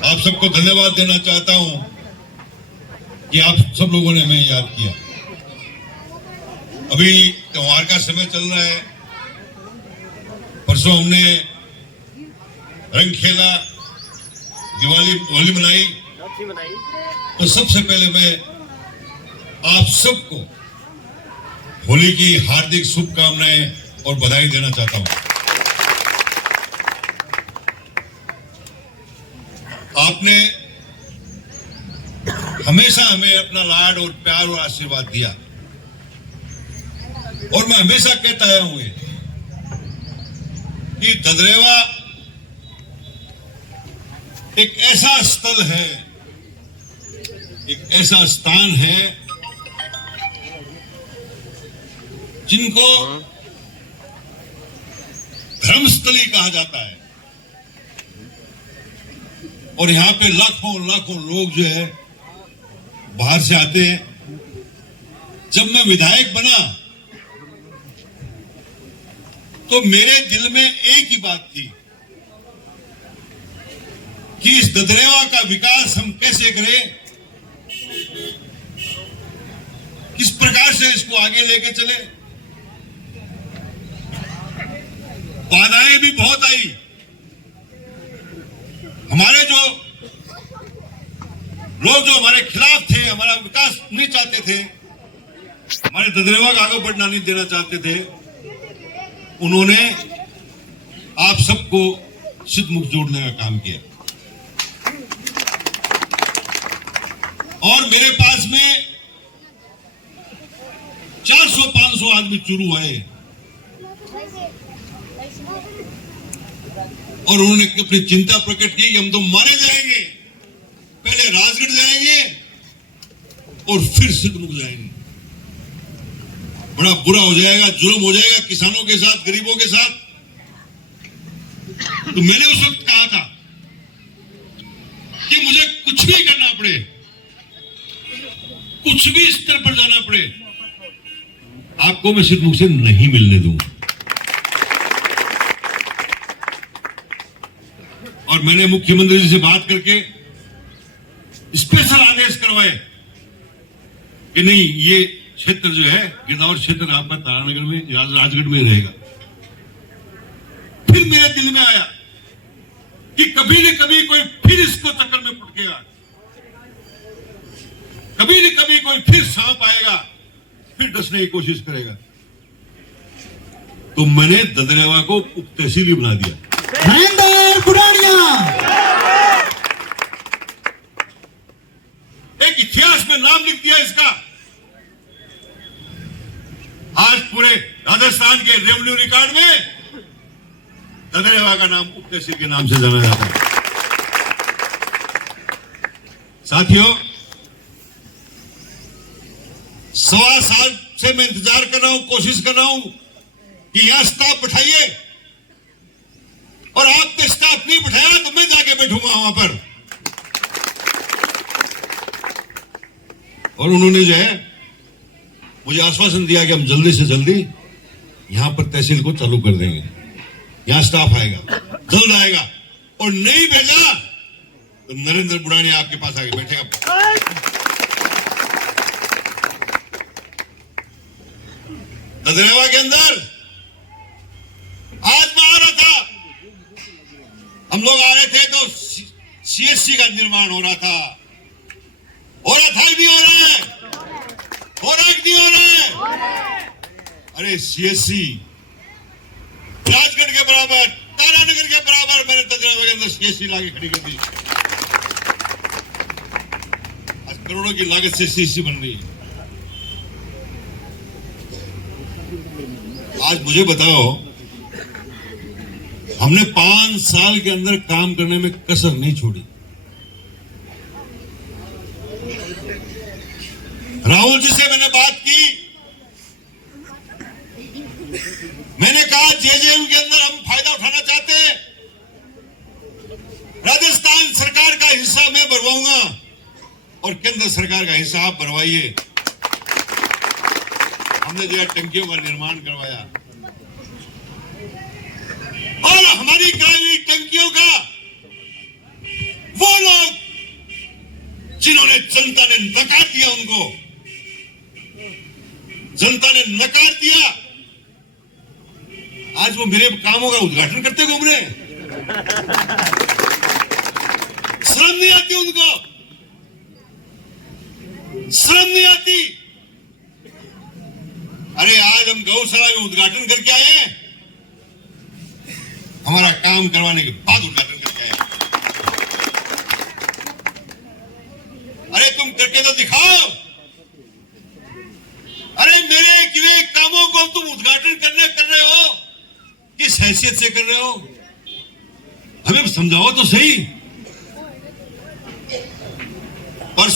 आप सबको धन्यवाद देना चाहता हूं कि आप सब लोगों ने हमें याद किया। अभी त्योहार का समय चल रहा है। परसों हमने रंग खेला, दिवाली होली मनाई। तो सबसे पहले मैं आप सबको होली की हार्दिक शुभकामनाएं और बधाई देना चाहता हूं। आपने हमेशा हमें अपना लाड और प्यार और आशीर्वाद दिया और मैं हमेशा कहता आया हूं कि ददरेवा एक ऐसा स्थल है, एक ऐसा स्थान है जिनको धर्मस्थली कहा जाता है। और यहां पे लाखों लाखों लोग जो है बाहर से आते हैं। जब मैं विधायक बना तो मेरे दिल में एक ही बात थी कि इस ददरेवा का विकास हम कैसे करें, किस प्रकार से इसको आगे लेके चले। बाधाएं भी बहुत आई। हमारे जो लोग जो हमारे खिलाफ थे, हमारा विकास नहीं चाहते थे, हमारे ददरेवा को आगे बढ़ना नहीं देना चाहते थे, उन्होंने आप सबको सिद्धमुख जोड़ने का काम किया। और मेरे पास में 400-500 आदमी चुरू आए और उन्होंने अपनी चिंता प्रकट की कि हम तो मारे जाएंगे, पहले राजगढ़ जाएंगे और फिर सिद्धमुख जाएंगे। बड़ा बुरा हो जाएगा, जुल्म हो जाएगा किसानों के साथ, गरीबों के साथ। तो मैंने उस वक्त कहा था कि मुझे कुछ भी करना पड़े, कुछ भी स्तर पर जाना पड़े, आपको मैं सिद्धमुख से नहीं मिलने दूंगा। और मैंने मुख्यमंत्री जी से बात करके स्पेशल आदेश करवाए कि नहीं, ये क्षेत्र जो है गिरदावर क्षेत्र आपका तारानगर में, राजगढ़ में रहेगा। फिर मेरे दिल में आया कि कभी न कभी कोई फिर इसको चक्कर में पटकेगा, कभी न कभी कोई फिर सांप आएगा, फिर डसने की कोशिश करेगा। तो मैंने ददरेवा को उप तहसील बना दिया। एक इतिहास में नाम लिख दिया इसका। आज पूरे राजस्थान के रेवेन्यू रिकॉर्ड में ददरेवा का नाम उप तहसील के नाम से जाना जाता है। साथियों, 1.25 साल से मैं इंतजार कर रहा हूं, कोशिश कर रहा हूं कि यहां स्टाफ बैठाइए, और आपने स्टाफ नहीं बैठाया तो मैं जाके बैठूंगा वहां पर। और उन्होंने जो है मुझे आश्वासन दिया कि हम जल्दी से जल्दी यहां पर तहसील को चालू कर देंगे, यहां स्टाफ आएगा, जल्द आएगा। और नहीं भेजा तो नरेंद्र बुढ़ानी आपके पास आके बैठेगा। ददरेवा के अंदर आज मैं आ रहा था, हम लोग आ रहे थे तो सीएससी का निर्माण हो रहा था कि नहीं हो रहा है? हो रहा है कि नहीं हो रहा है? अरे सीएससी राजगढ़ के बराबर, तारानगर के बराबर मैंने ददरेवा के अंदर सीएससी लाके खड़ी कर दी। आज करोड़ों की लागत से सीएससी बन रही है। आज मुझे बताओ, हमने 5 साल के अंदर काम करने में कसर नहीं छोड़ी। राहुल जी से मैंने बात की, मैंने कहा जेजेएम के अंदर हम फायदा उठाना चाहते हैं, राजस्थान सरकार का हिस्सा मैं भरवाऊंगा और केंद्र सरकार का हिस्सा आप भरवाइए। हमने जो है टंकियों का निर्माण करवाया और हमारी कराई हुई टंकियों का जिन्होंने जनता ने नकार दिया, उनको जनता ने नकार दिया, आज वो मेरे कामों का उद्घाटन करते घूम रहे हैं। शर्म नहीं आती उनको, शर्म नहीं आती। अरे आज हम गौशाला में उद्घाटन करके आए हैं, हमारा काम करवाने के बाद उद्घाटन करके आए। अरे तुम करके तो दिखाओ। अरे मेरे किए कामों को तुम उद्घाटन कर रहे हो, किस हैसियत से कर रहे हो? हमें समझाओ तो सही। पर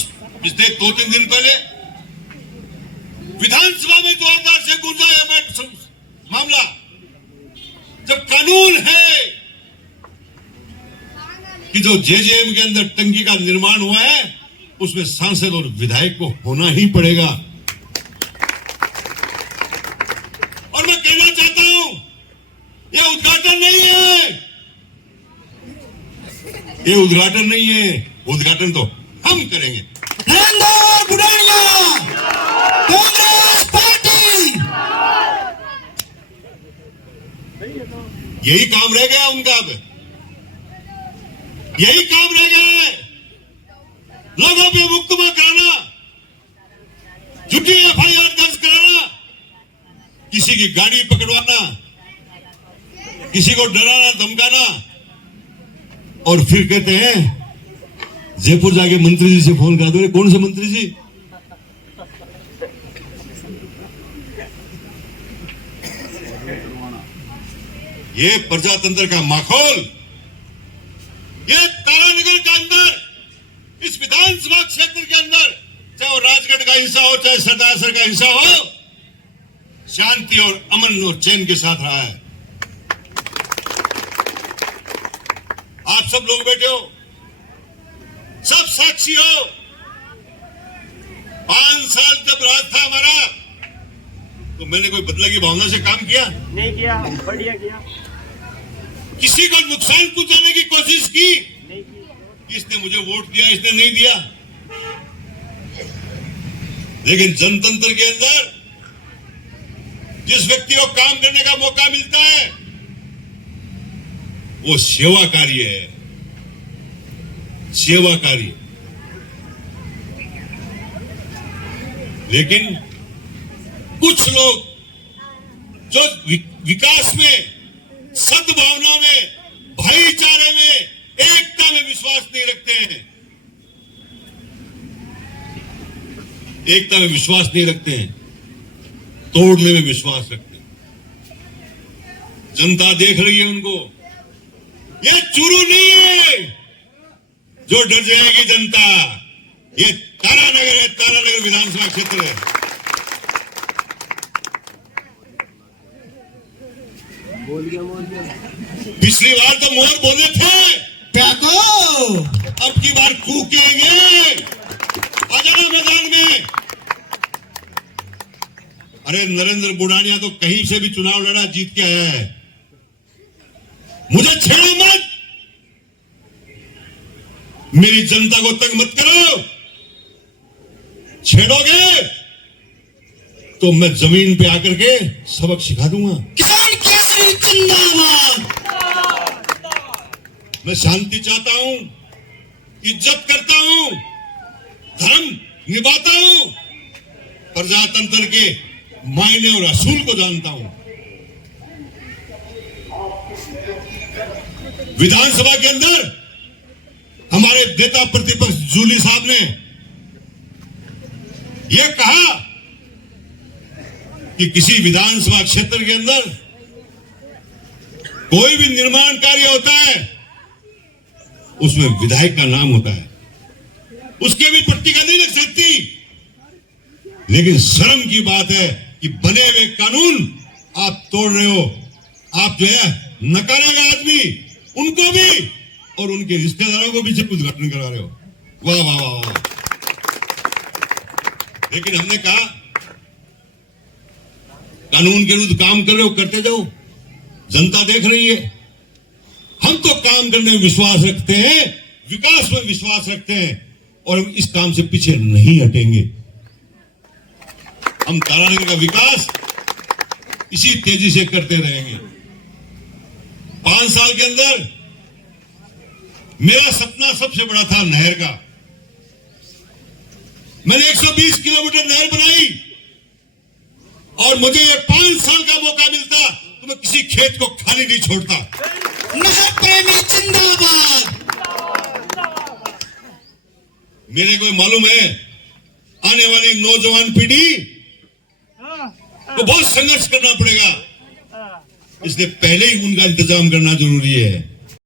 पिछले 2-3 दिन पहले विधानसभा में 2000 से गूंजा है मामला, जब कानून है कि जो जेजेएम के अंदर टंकी का निर्माण हुआ है उसमें सांसद और विधायक को होना ही पड़ेगा। और मैं कहना चाहता हूं, यह उद्घाटन नहीं है, ये उद्घाटन नहीं है, उद्घाटन तो हम करेंगे। कांग्रेस पार्टी, यही काम रह गया उनका, अब यही काम रह गया है, लोगों पे मुकदमा कराना, झूठी एफआईआर दर्ज कराना, किसी की गाड़ी पकड़वाना, किसी को डराना धमकाना, और फिर कहते हैं जयपुर जाके मंत्री जी से फोन करा दो। कौन से मंत्री जी? ये प्रजातंत्र का माहौल, ये तारानगर के अंदर, इस विधानसभा क्षेत्र के अंदर, चाहे वो राजगढ़ का हिस्सा हो, चाहे सरदारसर का हिस्सा हो, शांति और अमन और चैन के साथ रहा है। आप सब लोग बैठे हो, सब साक्षी हो। 5 साल जब राज था हमारा, तो मैंने कोई बदला की भावना से काम किया नहीं किया, बढ़िया किया। किसी को नुकसान पहुंचाने की कोशिश की नहीं की। इसने मुझे वोट दिया, इसने नहीं दिया। लेकिन जनतंत्र के अंदर जिस व्यक्ति को काम करने का मौका मिलता है वो सेवा कार्य है, सेवा कार्य। लेकिन कुछ लोग जो विकास में, सद्भावना में, भाईचारे में, एकता में विश्वास नहीं रखते हैं, एकता में विश्वास नहीं रखते हैं, तोड़ने में विश्वास रखते हैं। जनता देख रही है उनको। ये चूरू नहीं है जो डर जाएगी जनता, ये तारानगर है, तारानगर विधानसभा क्षेत्र है। पिछली बार तो मोर बोले थे क्या को, अब की बार कूकेंगे, आ जाना मैदान में। अरे नरेंद्र बुढ़ानिया तो कहीं से भी चुनाव लड़ा, जीत के आया है। मुझे छेड़ो मत, मेरी जनता को तंग मत करो। छेड़ोगे तो मैं जमीन पे आकर के सबक सिखा दूंगा। किसान केसरी जिंदाबाद। मैं शांति चाहता हूं, इज्जत करता हूं, धर्म निभाता हूं, प्रजातंत्र के मायने और असूल को जानता हूं। विधानसभा के अंदर हमारे नेता प्रतिपक्ष जूली साहब ने यह कहा कि किसी विधानसभा क्षेत्र के अंदर कोई भी निर्माण कार्य होता है उसमें विधायक का नाम होता है, उसके भी पट्टिका नहीं लग सकती। लेकिन शर्म की बात है कि बने हुए कानून आप तोड़ रहे हो। आप जो है नकारेगा आदमी, उनको भी और उनके रिश्तेदारों को भी जब उद्घाटन करवा रहे हो। वाह वाह वाह वाह। लेकिन हमने कहा कानून के विरुद्ध काम कर रहे हो, करते जाओ, जनता देख रही है। हम तो काम करने में विश्वास रखते हैं, विकास में विश्वास रखते हैं। और हम इस काम से पीछे नहीं हटेंगे। हम तारानगर का विकास इसी तेजी से करते रहेंगे। 5 साल के अंदर मेरा सपना सबसे बड़ा था नहर का। मैंने 120 किलोमीटर नहर बनाई और मुझे ये 5 साल का मौका मिलता तो मैं किसी खेत को खाली नहीं छोड़ता। नहर प्रेमी जिंदाबाद। मेरे को मालूम है आने वाली नौजवान पीढ़ी को बहुत संघर्ष करना पड़ेगा, इसलिए पहले ही उनका इंतजाम करना जरूरी है।